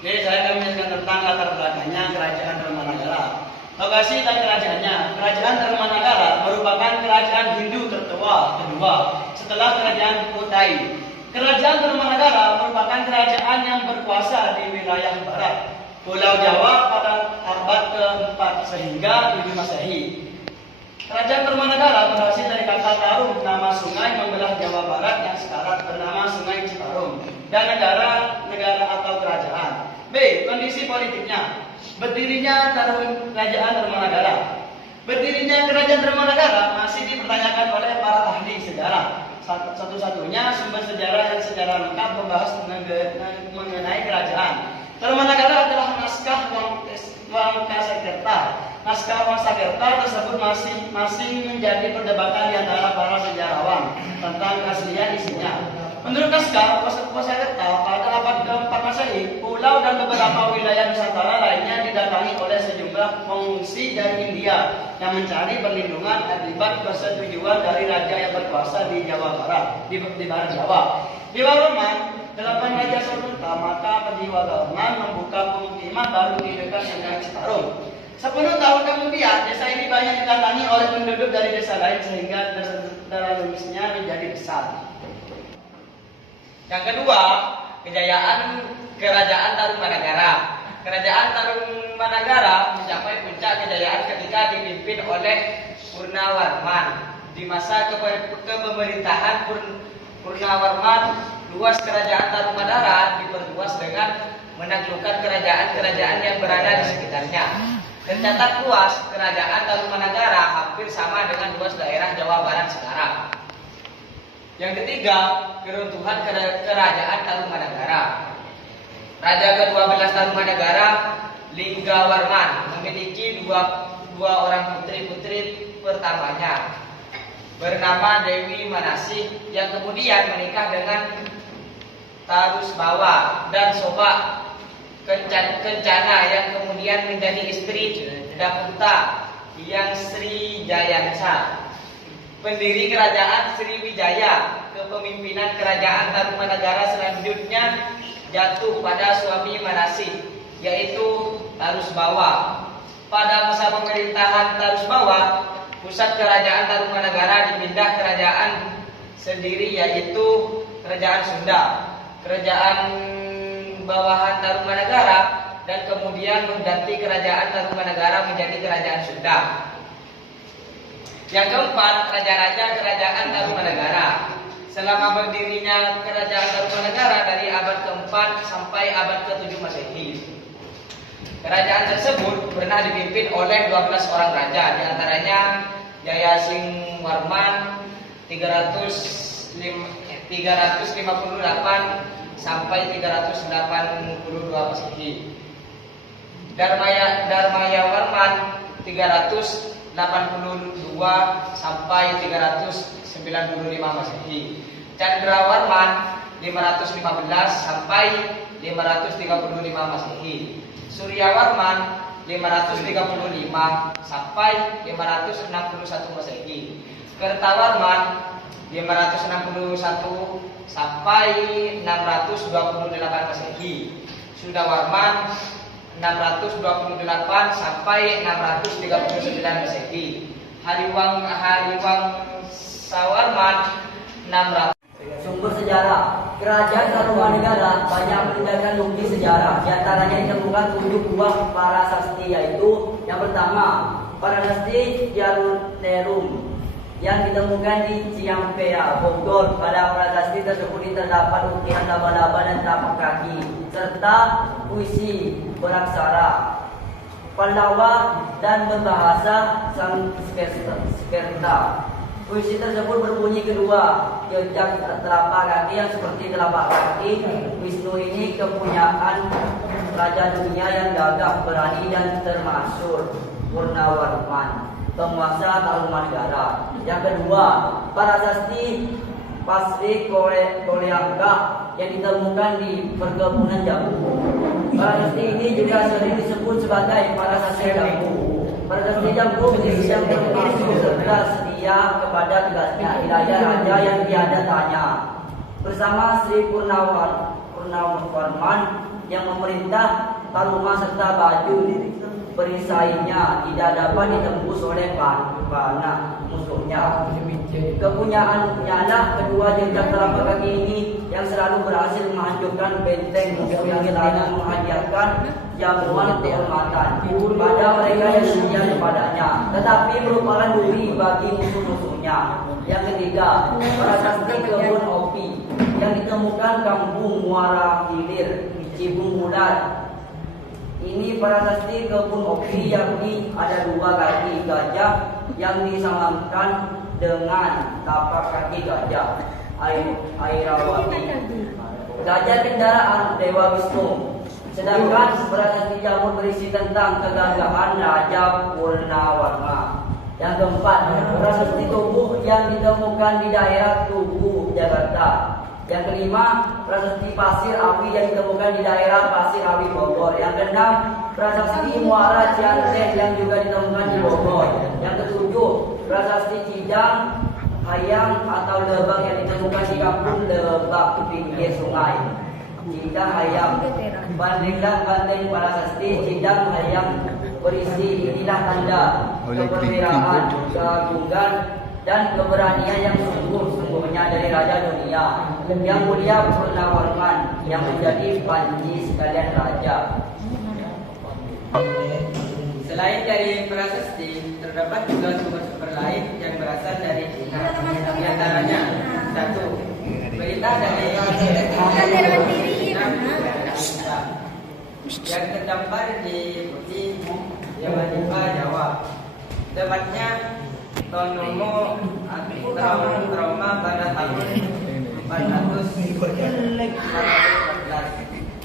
Oke, saya akan menjelaskan tentang latar belakangnya Kerajaan Dharmanagara. Lokasi dan kerajaannya. Kerajaan Dharmanagara merupakan kerajaan Hindu tertua kedua setelah Kerajaan Kodai. Kerajaan Dharmanagara merupakan kerajaan yang berkuasa di wilayah barat Pulau Jawa pada abad ke-4 sehingga 7 Masehi. Kerajaan Dharmanagara berhasil dari kata Tarum, nama sungai membelah Jawa Barat yang sekarang bernama Sungai Citarum, dan negara atau kerajaan. B. Kondisi politiknya. Berdirinya Kerajaan Dharmanagara. Berdirinya Kerajaan Dharmanagara masih dipertanyakan oleh para ahli sejarah. Satu-satunya sumber sejarah yang secara lengkap membahas mengenai kerajaan Dharmanagara adalah naskah Wangsakerta. Naskah Wangsakerta tersebut masing menjadi perdebatan di antara para sejarawan tentang keaslian isinya. Menurut naskah Wangsakerta, pada abad ke-4 Masehi, pulau dan beberapa wilayah Nusantara lainnya didatangi oleh sejumlah pengungsi dari India yang mencari perlindungan akibat persetujuan dari raja yang berkuasa di Jawa Barat, di barat Jawa. Di Warman, 8 raja Saruta, maka Padiwadaman membuka pemukiman baru di dekat Sungai Citarum. 10 tahun kemudian, desa ini banyak didatangi oleh penduduk dari desa lain sehingga desa menjadi besar. Yang kedua, kejayaan Kerajaan Tarumanagara. Kerajaan Tarumanagara mencapai puncak kejayaan ketika dipimpin oleh Purnawarman. Di masa kepemerintahan Purnawarman, luas Kerajaan Tarumanagara diperluas dengan menaklukkan kerajaan-kerajaan yang berada di sekitarnya. Tercatat luas Kerajaan Tarumanagara hampir sama dengan luas daerah Jawa Barat sekarang. Yang ketiga, keruntuhan Kerajaan Tarumanagara. Raja ke-12 Tarumanagara, Linggawarman, memiliki dua orang putri-putri pertamanya, bernama Dewi Manasih, yang kemudian menikah dengan Tarusbawa dan Soba Kencana, yang kemudian menjadi istri Daputa yang Sri Jayansa. Pendiri kerajaan Sriwijaya. Kepemimpinan Kerajaan Tarumanagara selanjutnya jatuh pada suami Manasih, yaitu Tarusbawa. Pada masa pemerintahan Tarusbawa, pusat Kerajaan Tarumanagara dipindah kerajaan sendiri, yaitu Kerajaan Sunda, kerajaan bawahan Tarumanagara, dan kemudian mengganti Kerajaan Tarumanagara menjadi Kerajaan Sunda. Yang keempat, raja-raja Kerajaan Tarumanagara. Selama berdirinya Kerajaan Tarumanagara dari abad ke-4 sampai abad ke-7 Masehi, kerajaan tersebut pernah dipimpin oleh 12 orang raja, diantaranya Jayasingwarman 358 sampai 382 Masehi, Darmayawarman 382 sampai 395 Masehi, Candrawarman 515 sampai 535 Masehi, Suryawarman 535 sampai 561 Masehi, Kertawarman 561 sampai 628 Masehi, Sudawarman 628 sampai 639 Masehi, Hariwang Sawarman 600. Sumber sejarah. Kerajaan Tarumanagara banyak meninggalkan bukti sejarah. Di antaranya ditemukan 7 buah prasasti, yaitu yang pertama Prasasti Jarunerum yang ditemukan di Ciampea, Bogor. Pada prasasti tersebut terdapat ukiran laba-laba dan tapak kaki serta puisi beraksara Pallawa dan berbahasa Sanskerta. Puisi tersebut berbunyi kedua, jejak telapak kaki yang seperti telapak kaki Wisnu ini kepunyaan raja dunia yang gagah, berani dan termasyhur, Purnawarman, penguasa Tarumanagara. Yang kedua, prasasti Pasri Koleangga yang ditemukan di perkebunan jambu. Prasasti ini juga sering disebut sebagai prasasti jambu. Prasasti jambu menjadi yang termasuk serta setia kepada tugasnya wilayah raja yang tiada tanya. Bersama Sri Purnawarman Purnawarman yang memerintah Taruma serta baju perisainya tidak dapat ditembus oleh panah musuhnya. Kepunyaannya lah kedua jejak telapak kaki ini yang selalu berhasil menghancurkan benteng musuh yang selalu menghadiahkan jamuan kehormatan pada mereka yang setia kepadanya, tetapi merupakan duri bagi musuh-musuhnya. Yang ketiga, prasasti kebun opi yang ditemukan kampung Muara Hilir, Cibung Ular. Ini prasasti kebun opi yakni ada dua kaki gajah yang disamakan dengan tapak kaki gajah Airawati. Gajah kendaraan Dewa Wisnu. Sedangkan prasasti jamur berisi tentang kegagahan Raja Purnawarma. Yang keempat, prasasti tubuh yang ditemukan di daerah Tugu, Jakarta. Yang kelima, prasasti pasir api yang ditemukan di daerah Pasir Awi, Bogor. Yang keenam, prasasti Muara Cianten yang juga ditemukan di Bogor. Yang ketujuh, prasasti Cidang Hayam atau Lebak yang ditemukan di kampung Lebak pinggir sungai. Cidang Hayam, bandinglah banteng prasasti Cidang Hayam berisi inilah tanda keperwiraan, keagungan dan keberanian yang sungguh-sungguhnya dari Raja Dunia yang mulia Purnawarman yang menjadi panji sekalian raja. Selain dari prasasti, terdapat juga sumber-sumber lain yang berasal dari Cina. Di antaranya, satu, berita dari yang terdampar di Jawa. Tepatnya Tonomo trauma pada tahun 414.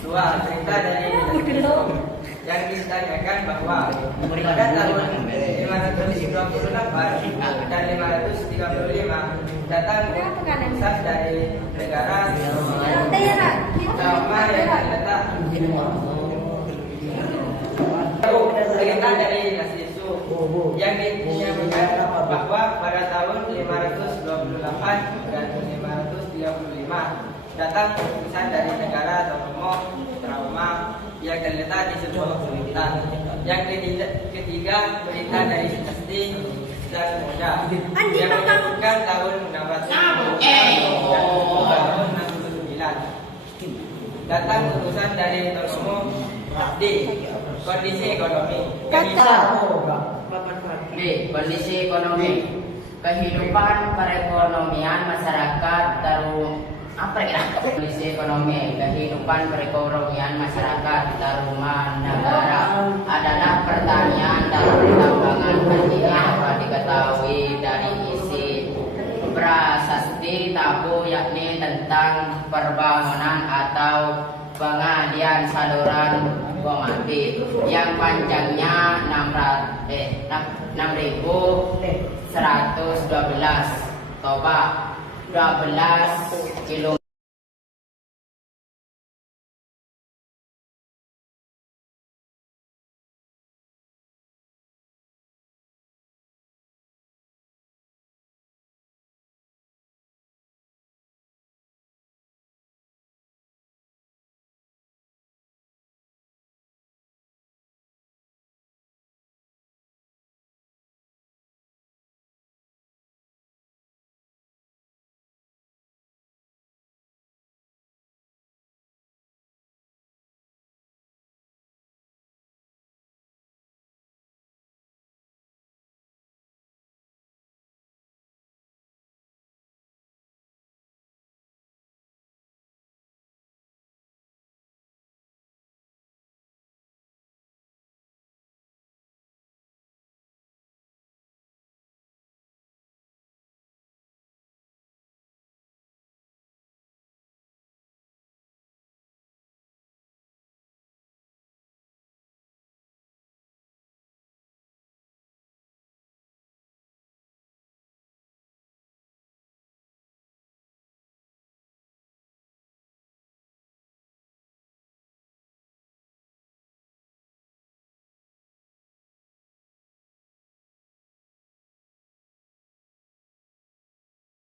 Dua, cerita dari yang ditanyakan bahwa pada tahun 528 dan 535 datang utusan dari negara trauma yang terletak cerita dari Nasisu yang dinyatakan bahwa pada tahun 528 dan 535 datang utusan dari negara Tonomo trauma yang terletak di sebuah hutan. Yang ketiga, berita dari dinasti dan Moda yang menyebutkan tahun 600 tahun 69 datang utusan dari Tonomo D. Kondisi ekonomi. B. Kondisi ekonomi. Kehidupan perekonomian masyarakat kondisi ekonomi, kehidupan perekonomian masyarakat Taruman Nagara adalah pertanian dan pertambangan. Ini dapat diketahui dari isi prasasti tabu yakni tentang perbangunan atau pengadian saluran Gomati yang panjangnya 6.112 toba 12 km.